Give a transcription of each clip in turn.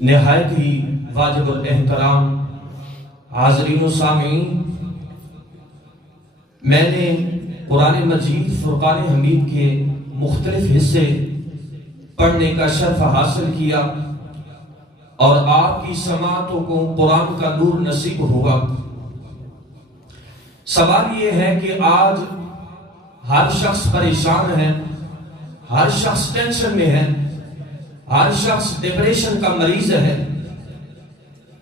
نہایت ہی واجب الاحترام حاضرین و سامعین، میں نے قرآن مجید فرقان حمید کے مختلف حصے پڑھنے کا شرف حاصل کیا اور آپ کی سماعتوں کو قرآن کا نور نصیب ہوا۔ سوال یہ ہے کہ آج ہر شخص پریشان ہے، ہر شخص ٹینشن میں ہے، ہر شخص ڈپریشن کا مریض ہے،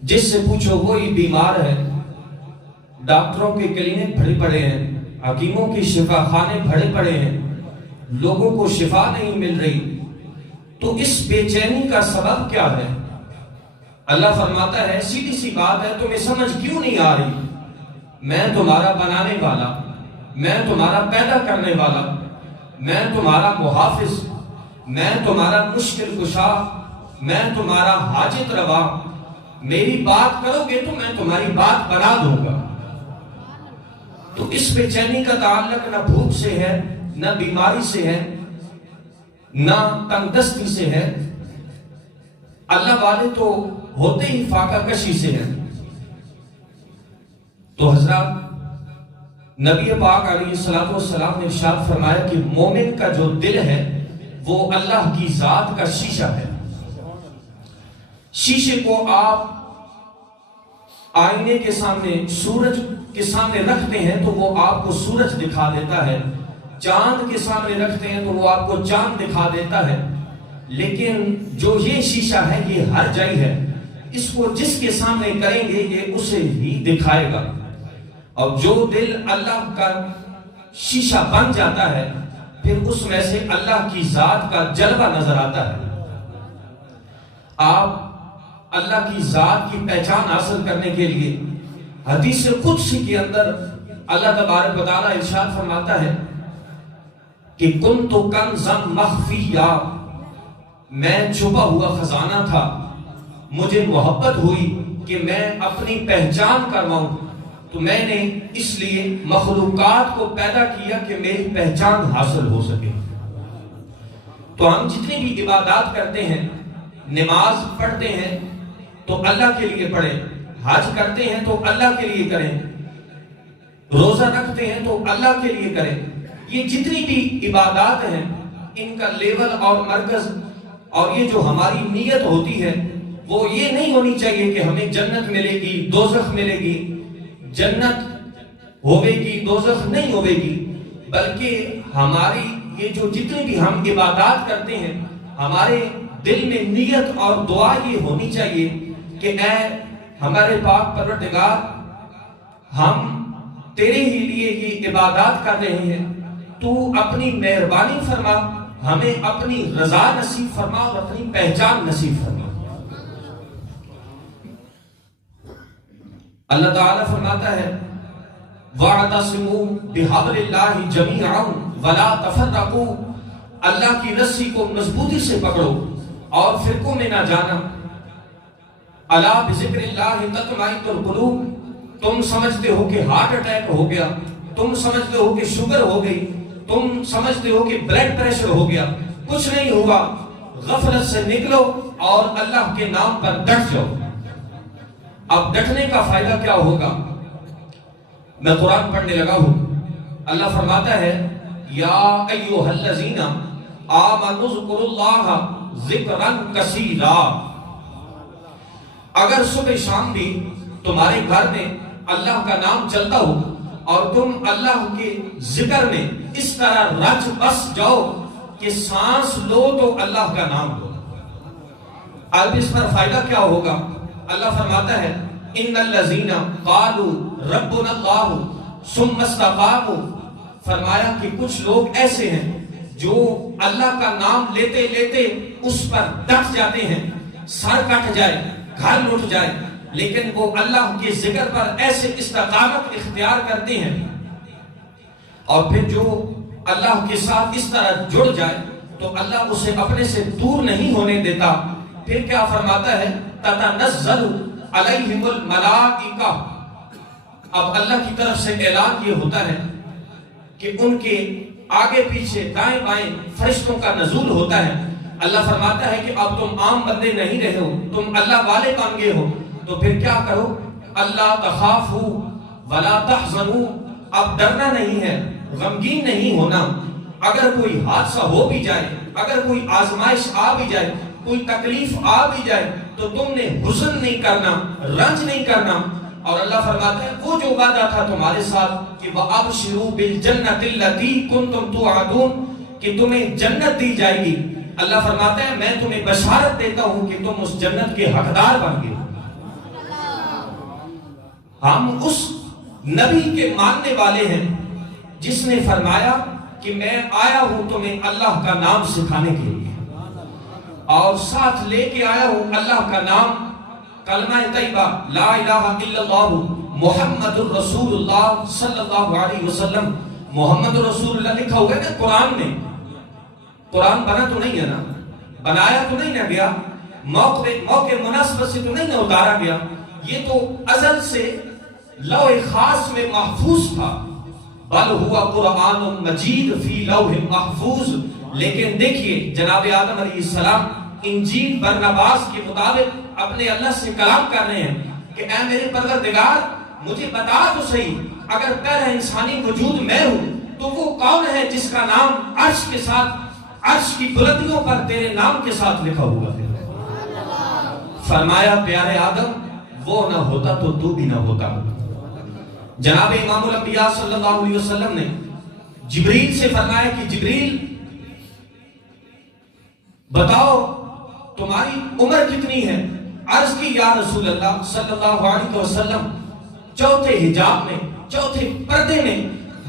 جس سے پوچھو وہی بیمار ہے۔ ڈاکٹروں کے کلینک بھرے پڑے ہیں، حکیموں کی شفا خانے بھرے پڑے ہیں، لوگوں کو شفا نہیں مل رہی۔ تو اس بے چینی کا سبب کیا ہے؟ اللہ فرماتا ہے سیدھی سی بات ہے، تمہیں سمجھ کیوں نہیں آ رہی؟ میں تمہارا بنانے والا، میں تمہارا پیدا کرنے والا، میں تمہارا محافظ، میں تمہارا مشکل کشا، میں تمہارا حاجت روا۔ میری بات کرو گے تو میں تمہاری بات بنا دوں گا۔ تو اس بے چینی کا تعلق نہ بھوک سے ہے، نہ بیماری سے ہے، نہ تنگ دستی سے ہے۔ اللہ والے تو ہوتے ہی فاقہ کشی سے ہے۔ تو حضرات نبی پاک علیہ السلام نے ارشاد فرمایا کہ مومن کا جو دل ہے وہ اللہ کی ذات کا شیشہ ہے۔ شیشے کو آپ آئینے کے سامنے، سورج کے سامنے رکھتے ہیں تو وہ آپ کو سورج دکھا دیتا ہے، چاند کے سامنے رکھتے ہیں تو وہ آپ کو چاند دکھا دیتا ہے۔ لیکن جو یہ شیشہ ہے یہ ہر جائی ہے، اس کو جس کے سامنے کریں گے یہ اسے ہی دکھائے گا۔ اور جو دل اللہ کا شیشہ بن جاتا ہے پھر اس میں سے اللہ کی ذات کا جلوہ نظر آتا ہے۔ آپ اللہ کی ذات کی پہچان حاصل کرنے کے لیے حدیث قدسی کے اندر اللہ تبارک و تعالیٰ ارشاد فرماتا ہے کہ کنت کنزا مخفیا، میں چھپا ہوا خزانہ تھا، مجھے محبت ہوئی کہ میں اپنی پہچان کرواؤں، تو میں نے اس لیے مخلوقات کو پیدا کیا کہ میری پہچان حاصل ہو سکے۔ تو ہم جتنی بھی عبادات کرتے ہیں، نماز پڑھتے ہیں تو اللہ کے لیے پڑھیں، حج کرتے ہیں تو اللہ کے لیے کریں، روزہ رکھتے ہیں تو اللہ کے لیے کریں۔ یہ جتنی بھی عبادات ہیں ان کا لیول اور مرکز اور یہ جو ہماری نیت ہوتی ہے وہ یہ نہیں ہونی چاہیے کہ ہمیں جنت ملے گی، دوزخ ملے گی، جنت ہوے گی، دوزخ نہیں ہوے گی، بلکہ ہماری یہ جو جتنی بھی ہم عبادات کرتے ہیں ہمارے دل میں نیت اور دعا یہ ہونی چاہیے کہ اے ہمارے پاک پروردگار، ہم تیرے ہی لیے یہ عبادات کر رہے ہیں، تو اپنی مہربانی فرما، ہمیں اپنی رضا نصیب فرما اور اپنی پہچان نصیب فرما۔ اللہ تعالیٰ فرماتا ہے وَاعْتَصِمُوا بِحَبْلِ اللَّهِ جَمِيعًا وَلَا تَفَرَّقُوا، اللہ کی رسی کو مضبوطی سے پکڑو اور فرقوں میں نہ جانا۔ الا بذکر اللہ تطمئن القلوب، تم سمجھتے ہو کہ ہارٹ اٹیک ہو گیا، تم سمجھتے ہو کہ شوگر ہو گئی، تم سمجھتے ہو کہ بلڈ پریشر ہو گیا، کچھ نہیں ہوا۔ غفلت سے نکلو اور اللہ کے نام پر ڈٹ جاؤ۔ اب ڈٹنے کا فائدہ کیا ہوگا؟ میں قرآن پڑھنے لگا ہوں، اللہ فرماتا ہے یا ایھا الذین آمنوا اذکروا اللہ ذکرا کثیرا۔ اگر صبح شام بھی تمہارے گھر میں اللہ کا نام چلتا ہو اور تم اللہ کے ذکر میں اس طرح رچ بس جاؤ کہ سانس لو تو اللہ کا نام لو، اب اس پر فائدہ کیا ہوگا؟ اللہ فرماتا ہے ان الذین قالوا ربنا اللہ ثم استقاموا، فرمایا کہ کچھ لوگ ایسے ہیں جو اللہ کا نام لیتے لیتے اس پر ڈٹ جاتے ہیں، سر کٹ جائے، گھر لٹ جائے، لیکن وہ اللہ کے ذکر پر ایسے استقامت اختیار کرتے ہیں، اور پھر جو اللہ کے ساتھ اس طرح جڑ جائے تو اللہ اسے اپنے سے دور نہیں ہونے دیتا۔ پھر کیا فرماتا ہے تتنزل علیہم الملائکہ، اب اللہ کی طرف سے اعلان یہ ہوتا ہے کہ ان کے آگے پیچھے دائیں بائیں فرشتوں کا نزول ہوتا ہے، اللہ فرماتا ہے کہ اب تم عام بندے نہیں رہے ہو، تم اللہ والے بن گئے ہو، تو پھر کیا کرو؟ اللہ تخافوا ولا تحزنوا، اب ڈرنا نہیں ہے، غمگین نہیں ہونا۔ اگر کوئی حادثہ ہو بھی جائے، اگر کوئی آزمائش آ بھی جائے، کوئی تکلیف آ بھی جائے، تو تم نے حزن نہیں کرنا، رنج نہیں کرنا۔ اور اللہ فرماتا ہے وہ جو وعدہ تھا تمہارے ساتھ کہ وَأَبْشِرُوا بِالْجَنَّةِ الَّتِي كُنْتُمْ تُوعَدُونَ، کہ تمہیں جنت دی جائے گی، اللہ فرماتا ہے میں تمہیں بشارت دیتا ہوں کہ تم اس جنت کے حقدار بن گئے۔ ہم اس نبی کے ماننے والے ہیں جس نے فرمایا کہ میں آیا ہوں تمہیں اللہ کا نام سکھانے کے لیے، اور ساتھ لے کے آیا ہوں اللہ کا نام، کلمہ طیبہ لا الہ الا اللہ محمد الرسول اللہ صلی اللہ علیہ وسلم۔ محمد رسول اللہ لکھا ہوا ہے نا قرآن میں، قرآن بنا تو نہیں ہے نا، بنایا تو نہیں نہ گیا، موقع مناسبت سے تو نہیں نہ اتارا گیا، یہ تو ازل سے لوح خاص میں محفوظ تھا، بل ہوا قرآن مجید فی لوح محفوظ۔ لیکن دیکھیے جناب آدم علیہ السلام انجیل برنباس کے مطابق اپنے اللہ سے کلام کر رہے ہیں کہ اے میرے پروردگار مجھے بتا تو صحیح، اگر پہلا انسانی وجود میں ہوں تو وہ کون ہے جس کا نام عرش کے ساتھ، عرش کی بلندیوں پر تیرے نام کے ساتھ لکھا ہوا ہے؟ فرمایا پیارے آدم وہ نہ ہوتا تو تو بھی نہ ہوتا۔ جناب امام الانبیاء صلی اللہ علیہ وسلم نے جبریل سے فرمایا کہ جبریل بتاؤ تمہاری عمر کتنی ہے؟ عرض کی یا رسول اللہ صلی اللہ علیہ وسلم چوتھے حجاب میں، چوتھے پردے میں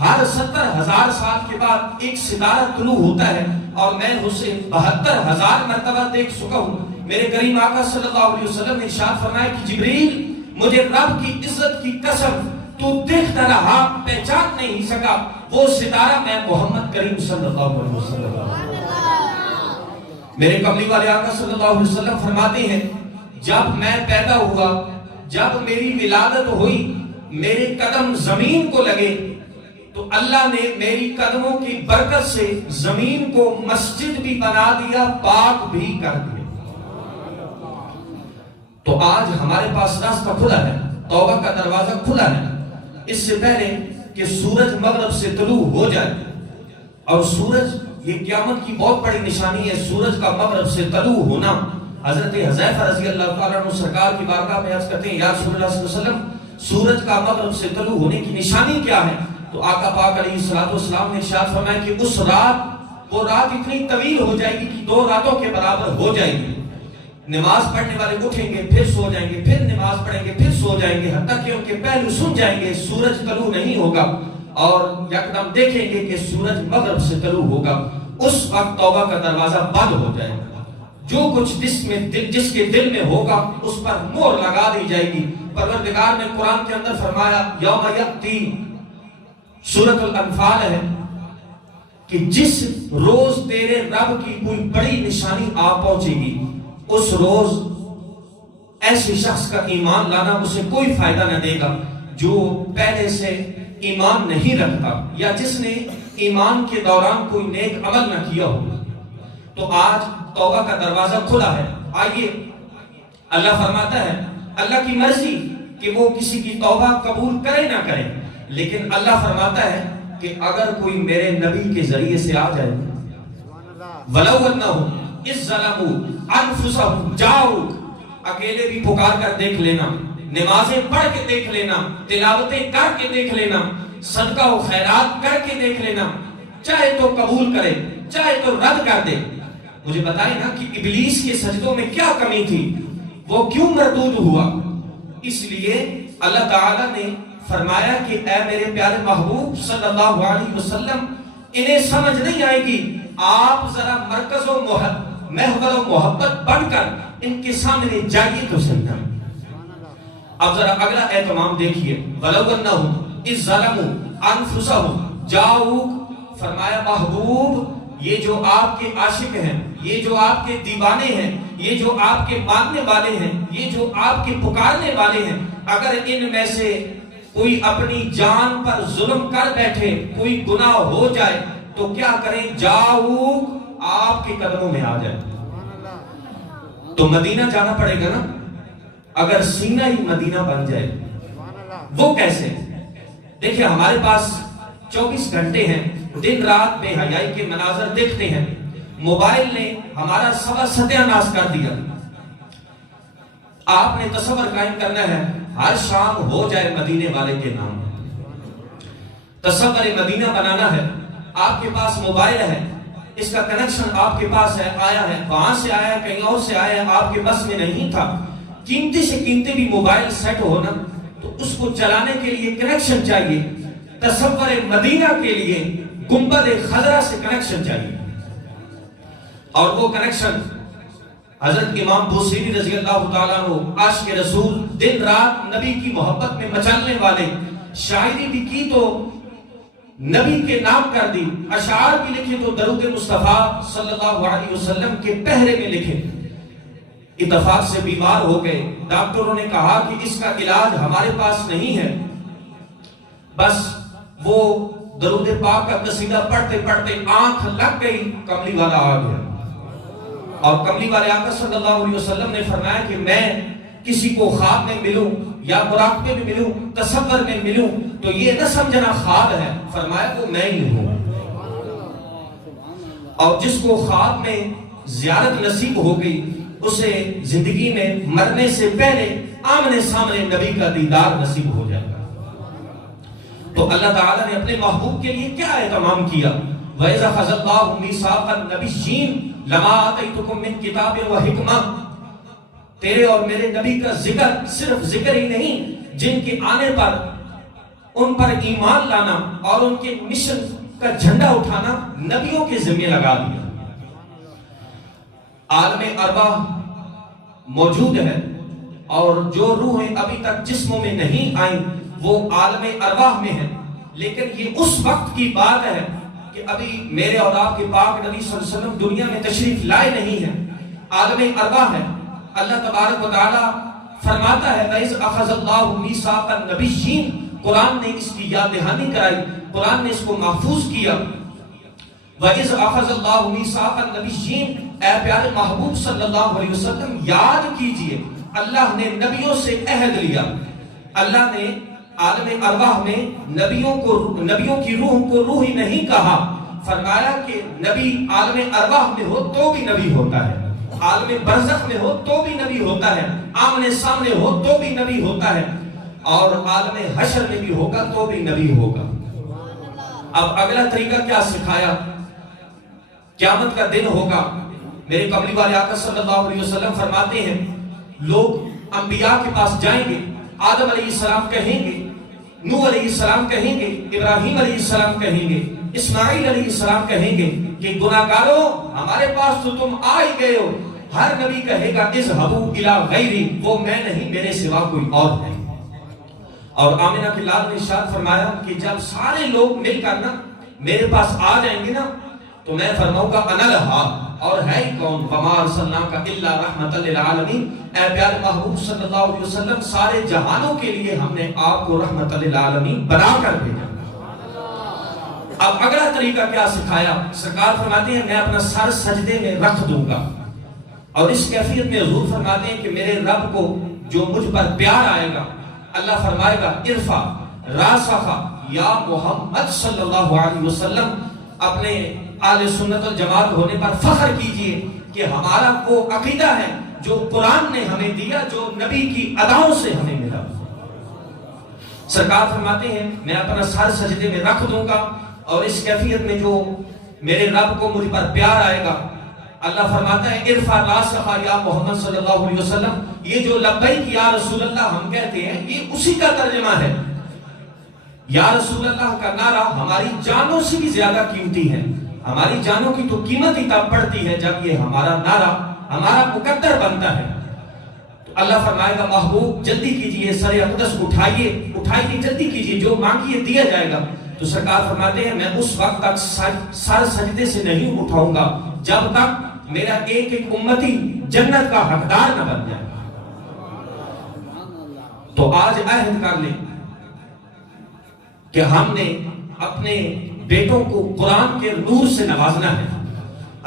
ہر 70,000 سال کے بعد ایک ستارہ طلوع ہوتا ہے، اور میں اسے 72,000 مرتبہ دیکھ چکا ہوں۔ میرے کریم آقا صلی اللہ علیہ وسلم نے ارشاد فرمایا کہ جبریل مجھے رب کی عزت کی قسم تو دیکھتا رہا، پہچان نہیں سکا وہ ستارہ میں محمد کریم صلی اللہ علیہ وسلم۔ میرے کملی والے آقا صلی اللہ علیہ وسلم فرماتے ہیں جب میں پیدا ہوا، جب میری ولادت ہوئی، میرے قدم زمین کو لگے تو اللہ نے میری قدموں کی برکت سے زمین کو مسجد بھی بنا دیا، پاک بھی کر دیا۔ تو آج ہمارے پاس راستہ کھلا ہے، توبہ کا دروازہ کھلا ہے۔ اس سے پہلے کہ سورج مغرب سے طلوع ہو جائے، اور سورج یہ قیامت کی بہت بڑی نشانی ہے، سورج کا مغرب سے طلوع ہونا۔ حضرت حذیفہ رضی اللہ تعالیٰ عنہ سرکار کی بارگاہ میں عرض کرتے ہیں یا رسول اللہ صلی اللہ علیہ وسلم سورج کا مغرب سے طلوع ہونے کی نشانی کیا ہے؟ تو آقا پاک علیہ السلام نے ارشاد فرمایا کہ اس رات، وہ رات اتنی طویل ہو جائے گی کہ 2 راتوں کے برابر ہو جائے گی۔ نماز پڑھنے والے اٹھیں گے، پھر سو جائیں گے، پھر نماز پڑھیں گے، پھر سو جائیں گے، حتیٰ کہ ان کے پہلو سن جائیں گے، سورج طلوع نہیں ہوگا، اور یکدم دیکھیں گے کہ سورج مغرب سے طلوع ہوگا۔ اس وقت توبہ کا دروازہ بند ہو جائے گا، جو کچھ جس کے دل میں ہوگا اس پر مہر لگا دی جائے گی۔ پروردگار نے قرآن کے اندر فرمایا یوم یأتی، سورۃ الانفال ہے، کہ جس روز تیرے رب کی کوئی بڑی نشانی آ پہنچے گی، اس روز ایسے شخص کا ایمان لانا اسے کوئی فائدہ نہ دے گا جو پہلے سے ایمان نہیں رکھتا، یا جس نے ایمان کے دوران کوئی نیک عمل نہ کیا ہو۔ تو آج توبہ کا دروازہ کھلا ہے، آئیے۔ اللہ فرماتا ہے اللہ کی مرضی کہ وہ کسی کی توبہ قبول کرے نہ کرے، لیکن اللہ فرماتا ہے کہ اگر کوئی میرے نبی کے ذریعے سے آ جائے، وَلَوْ أَنَّهُمْ إِذْ ظَلَمُوا أَنفُسَهُمْ جَاءُوكَ، اکیلے بھی پکار کر دیکھ لینا، نمازیں پڑھ کے دیکھ لینا، تلاوتیں کر کے دیکھ لینا، صدقہ و خیرات کر کے دیکھ لینا، چاہے تو قبول کرے چاہے تو رد کر دے۔ مجھے بتائیں نا کہ ابلیس کے سجدوں میں کیا کمی تھی، وہ کیوں مردود ہوا؟ اس لیے اللہ تعالیٰ نے فرمایا کہ اے میرے پیارے محبوب صلی اللہ علیہ وسلم، انہیں سمجھ نہیں آئے گی، آپ ذرا مرکز و محور و محبت بن کر ان کے سامنے جائیے تو سننا۔ اب ذرا اگلا اہتمام دیکھیے، وَلَوْ أَنَّهُمْ إِذْ ظَلَمُوا أَنفُسَهُمْ جَاءُوكَ، فرمایا محبوب یہ جو آپ کے عاشق ہیں، یہ جو آپ کے دیوانے ہیں، یہ جو آپ کے ماننے والے ہیں، یہ جو آپ کے پکارنے والے ہیں، اگر ان میں سے کوئی اپنی جان پر ظلم کر بیٹھے، کوئی گناہ ہو جائے تو کیا کریں؟ جاؤ، آپ کے قدموں میں آ جائے۔ تو مدینہ جانا پڑے گا نا. اگر سینہ ہی مدینہ بن جائے وہ کیسے؟ دیکھیں ہمارے پاس 24 گھنٹے ہیں، دن رات بے حیائی کے مناظر دیکھتے ہیں. موبائل نے ہمارا سوا ستیہ ناش کر دیا. آپ نے تصور قائم کرنا ہے ہر شام ہو جائے مدینے والے کے نام. تصور مدینہ بنانا ہے. آپ کے پاس موبائل ہے، اس کا کنیکشن آپ کے پاس ہے، آیا ہے، وہاں سے آیا ہے، کہیں اور سے آیا ہے، آپ کے بس میں نہیں تھا. قیمتی سے قیمتی بھی موبائل سیٹ ہونا تو اس کو چلانے کے لیے کنیکشن چاہیے. تصور مدینہ کے لیے گنبد خضرا سے کنیکشن چاہیے. اور وہ کنیکشن حضرت امام بوصیری رضی اللہ تعالیٰ عنہ عاشق رسول، دن رات نبی کی محبت میں مچلنے والے، شاعری بھی کی تو نبی کے نام کر دی، اشعار بھی لکھے تو درود مصطفیٰ صلی اللہ علیہ وسلم کے پہرے میں لکھے. اتفاق سے بیمار ہو گئے. ڈاکٹروں نے کہا کہ اس کا علاج ہمارے پاس نہیں ہے. بس وہ درود پاک کا قصیدہ پڑھتے پڑھتے آنکھ لگ گئی، کملی والا آ گیا. اور کملی والے آقا صلی اللہ علیہ وسلم نے فرمایا کہ میں کسی کو خواب میں ملوں یا مراقبے میں ملوں، تصور میں ملوں تو یہ نہ سمجھنا خواب ہے، فرمایا وہ میں ہی ہوں. اور جس کو خواب میں زیارت نصیب ہو گئی اسے زندگی میں مرنے سے پہلے آمنے سامنے نبی کا دیدار نصیب ہو جائے گا. تو اللہ تعالیٰ نے اپنے محبوب کے لیے کیا اہتمام کیا؟ وَإِذَا خَذَ اللَّهُ مِيثَاقَ النَّبِيِّينَ لَمَا آتَيْتُكُم مِّن كِتَابٍ وَحِكْمَةٍ. تیرے اور میرے نبی کا ذکر صرف ذکر ہی نہیں، جن کے آنے پر ان پر ایمان لانا اور ان کے مشن کا جھنڈا اٹھانا نبیوں کے ذمہ لگا دیا. عالم ارواح موجود ہے اور جو روحیں ابھی تک جسموں میں نہیں آئیں وہ عالم ارواح میں ہیں. لیکن یہ اس وقت کی بات ہے کہ ابھی میرے اور آپ کے پاک نبی صلی اللہ علیہ وسلم دنیا میں تشریف لائے نہیں ہیں. عالم ارواح ہے. اللہ تبارک و تعالی فرماتا ہے وَإِذْ أَخَذَ اللَّهُ مِيثَاقَ النَّبِيِّينَ. قرآن نے اس کی یاد دہانی کرائی، قرآن نے اس کو محفوظ کیا. وَإِذْ أَخَذَ اللَّهُ مِيثَاقَ النَّبِيِّينَ. اے پیارے محبوب صلی اللہ علیہ وسلم یاد کیجئے اللہ نے نبیوں سے عہد لیا. اللہ نے عالم ارواح میں نبیوں کی روح کو روح ہی نہیں کہا، فرمایا کہ نبی عالم ارواح میں ہو تو بھی نبی ہوتا ہے، عالم برزخ میں ہو تو بھی نبی ہوتا ہے، آمنے سامنے ہو تو بھی نبی ہوتا ہے، اور عالم حشر میں بھی ہوگا تو بھی نبی ہوگا. اب اگلا طریقہ کیا سکھایا؟ قیامت کا دن ہوگا. میرے قبلی والے آقا صلی اللہ علیہ وسلم فرماتے ہیں لوگ انبیاء کے پاس جائیں گے، آدم علیہ السلام کہیں گے، نوح علیہ السلام کہیں گے، ابراہیم علیہ السلام کہیں گے، اسماعیل علیہ السلام کہیں گے کہ گناہگاروں ہمارے پاس تو تم آ ہی گئے ہو. ہر نبی کہے گا اذهبوا الى غیری، وہ میں نہیں میرے سوا کوئی اور ہے. اور آمنہ کے لال نے ارشاد فرمایا کہ جب سارے لوگ مل کر نا میرے پاس آ جائیں گے نا تو میں فرماؤں گا انا لہا، اور ہے ہی کون؟ وما ارسلناک الا رحمۃ للعالمین. اے پیارے محبوب صلی اللہ علیہ وسلم سارے جہانوں کے لیے ہم نے آپ کو رحمۃ للعالمین بنا کر بھیجا. اب اگلا طریقہ کیا سکھایا؟ سرکار فرماتے ہیں میں اپنا سر سجدے میں رکھ دوں گا، اور اس کیفیت میں حضور فرماتے ہیں کہ میرے رب کو جو مجھ پر پیار آئے گا اللہ فرمائے گا ارفع راسخ یا محمد صلی اللہ علیہ وسلم. اپنے اہل سنت والجماعت ہونے پر فخر کیجئے کہ ہمارا وہ عقیدہ ہے جو قرآن نے ہمیں دیا، جو نبی کی اداؤں سے ہمیں ملا. سرکار فرماتے ہیں میں اپنا سر سجدے میں رکھ دوں گا، اور اس کیفیت میں جو میرے رب کو مجھ پر پیار آئے گا اللہ فرماتا ہے ارفع راسخ یا محمد صلی اللہ علیہ وسلم. یہ جو لبیک یا رسول اللہ ہم کہتے ہیں یہ اسی کا ترجمہ ہے. یا رسول اللہ کا نعرہ ہماری جانوں سے بھی زیادہ قیمتی ہے. ہماری جانوں کی تو قیمت ہی تب پڑتی ہے جب یہ ہمارا نعرہ ہمارا مقدر بنتا ہے. تو اللہ فرمائے گا محبوب جلدی کیجئے، سر اقدس اٹھائیے جلدی کیجئے، جو مانگیے دیا جائے گا. تو سرکار فرماتے ہیں میں اس وقت تک سر سجدے سے نہیں اٹھاؤں گا جب تک میرا ایک ایک امتی جنت کا حقدار نہ بن جائے. تو آج عہد کر لیں کہ ہم نے اپنے بیٹوں کو قرآن کے نور سے نوازنا ہے.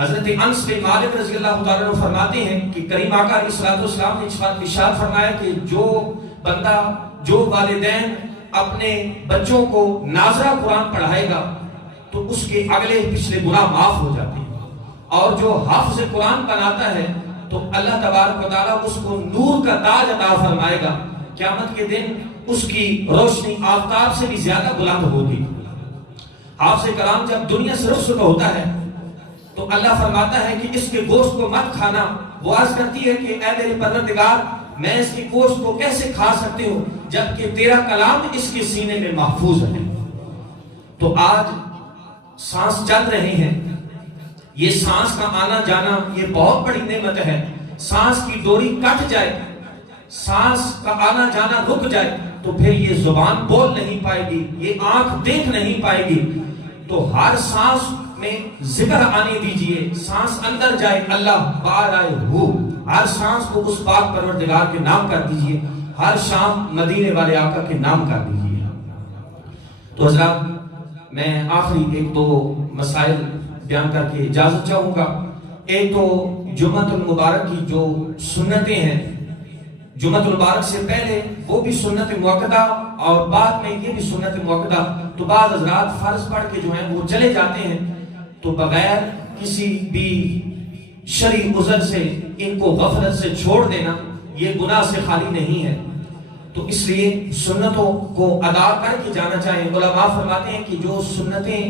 حضرت انس بن مالک رضی اللہ تعالیٰ عنہ فرماتے ہیں کہ کریم آقا علیہ الصلوۃ والسلام نے ارشاد فرمایا کہ جو بندہ، جو والدین اپنے بچوں کو ناظرہ قرآن پڑھائے گا تو اس کے اگلے پچھلے گناہ معاف ہو جاتے ہیں، اور جو حافظ قرآن بناتا ہے تو اللہ تبارک و تعالیٰ اس کو نور کا تاج عطا فرمائے گا، قیامت کے دن اس کی روشنی آفتاب سے بھی زیادہ بلند ہوگی۔ حافظ کلام جب دنیا سے رخصت ہوتا ہے تو اللہ فرماتا ہے کہ اس کے گوشت کو مت کھانا۔ وہ عرض کرتی ہے کہ اے میرے پروردگار، میں اس کے گوشت کو کیسے کھا سکتی ہوں جبکہ تیرا کلام اس کے سینے میں محفوظ ہے۔ تو آج سانس چل رہے ہیں، یہ سانس کا آنا جانا یہ بہت بڑی نعمت ہے۔ سانس کی ڈوری کٹ جائے، سانس کا آنا جانا رک جائے تو پھر یہ زبان بول نہیں پائے گی، یہ آنکھ دیکھ نہیں پائے گی۔ تو ہر سانس میں ذکر آنے دیجئے، سانس اندر جائے اللہ باہر آئے ہو، ہر سانس کو اس پاک پروردگار کے نام کر دیجئے، ہر شام مدینے والے آقا کے نام کر دیجئے۔ تو حضرات، میں آخری ایک دو مسائل بیان کر کے اجازت چاہوں گا۔ ایک تو جمعۃ المبارک کی جو سنتیں ہیں، جمعۃ المبارک سے پہلے وہ بھی سنت موقدہ اور بعد میں یہ بھی سنت موقدہ۔ تو بعض حضرات فرض پڑھ کے جو ہیں وہ چلے جاتے ہیں، تو بغیر کسی بھی شرعی عذر سے ان کو غفلت سے چھوڑ دینا یہ گناہ سے خالی نہیں ہے۔ تو اس لیے سنتوں کو ادا کر کے جانا چاہیے۔ علماء فرماتے ہیں کہ جو سنتیں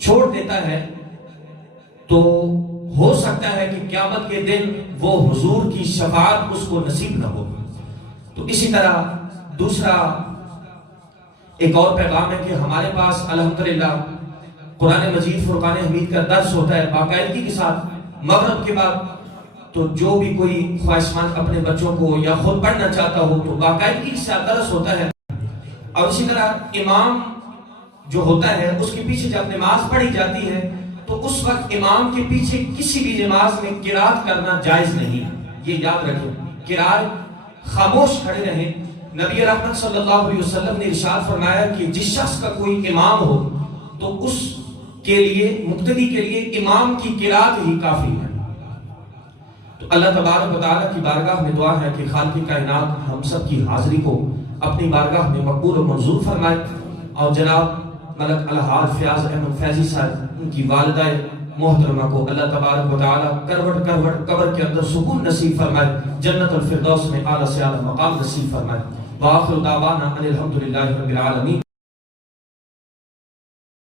چھوڑ دیتا ہے تو ہو سکتا ہے کہ قیامت کے دن وہ حضور کی شفاعت اس کو نصیب نہ ہو۔ تو اسی طرح دوسرا ایک اور پیغام ہے کہ ہمارے پاس الحمدللہ قرآن مجید فرقان حمید کا درس ہوتا ہے باقاعدگی کے ساتھ مغرب کے بعد۔ تو جو بھی کوئی خواہشمند اپنے بچوں کو یا خود پڑھنا چاہتا ہو تو باقاعدگی کے ساتھ درس ہوتا ہے۔ اور اسی طرح امام جو ہوتا ہے اس کے پیچھے جب نماز پڑھی جاتی ہے تو اس وقت امام کے پیچھے کسی بھی نماز میں قرات کرنا جائز نہیں، یہ یاد رکھیں۔ قرات خاموش کھڑے رہیں۔ نبی رحمت صلی اللہ علیہ وسلم نے ارشاد فرمایا کہ جس شخص کا کوئی امام ہو تو اس کے لیے، مقتدی کے لیے امام کی قرات ہی کافی ہے۔ تو اللہ تبارک و تعالیٰ کی بارگاہ میں دعا ہے کہ خالق کائنات ہم سب کی حاضری کو اپنی بارگاہ میں مقبول و منظور فرمائے، اور جناب ملک الحاج فیاض احمد فیضی صاحب ان کی والدہ محترمہ کو اللہ تبارک و تعالیٰ کروٹ کروٹ قبر کے اندر سکون نصیب فرمائے، جنت الفردوس میں اعلیٰ سے اعلیٰ مقام نصیب فرمائے۔ وآخر دعوانا ان الحمدللہ رب العالمین۔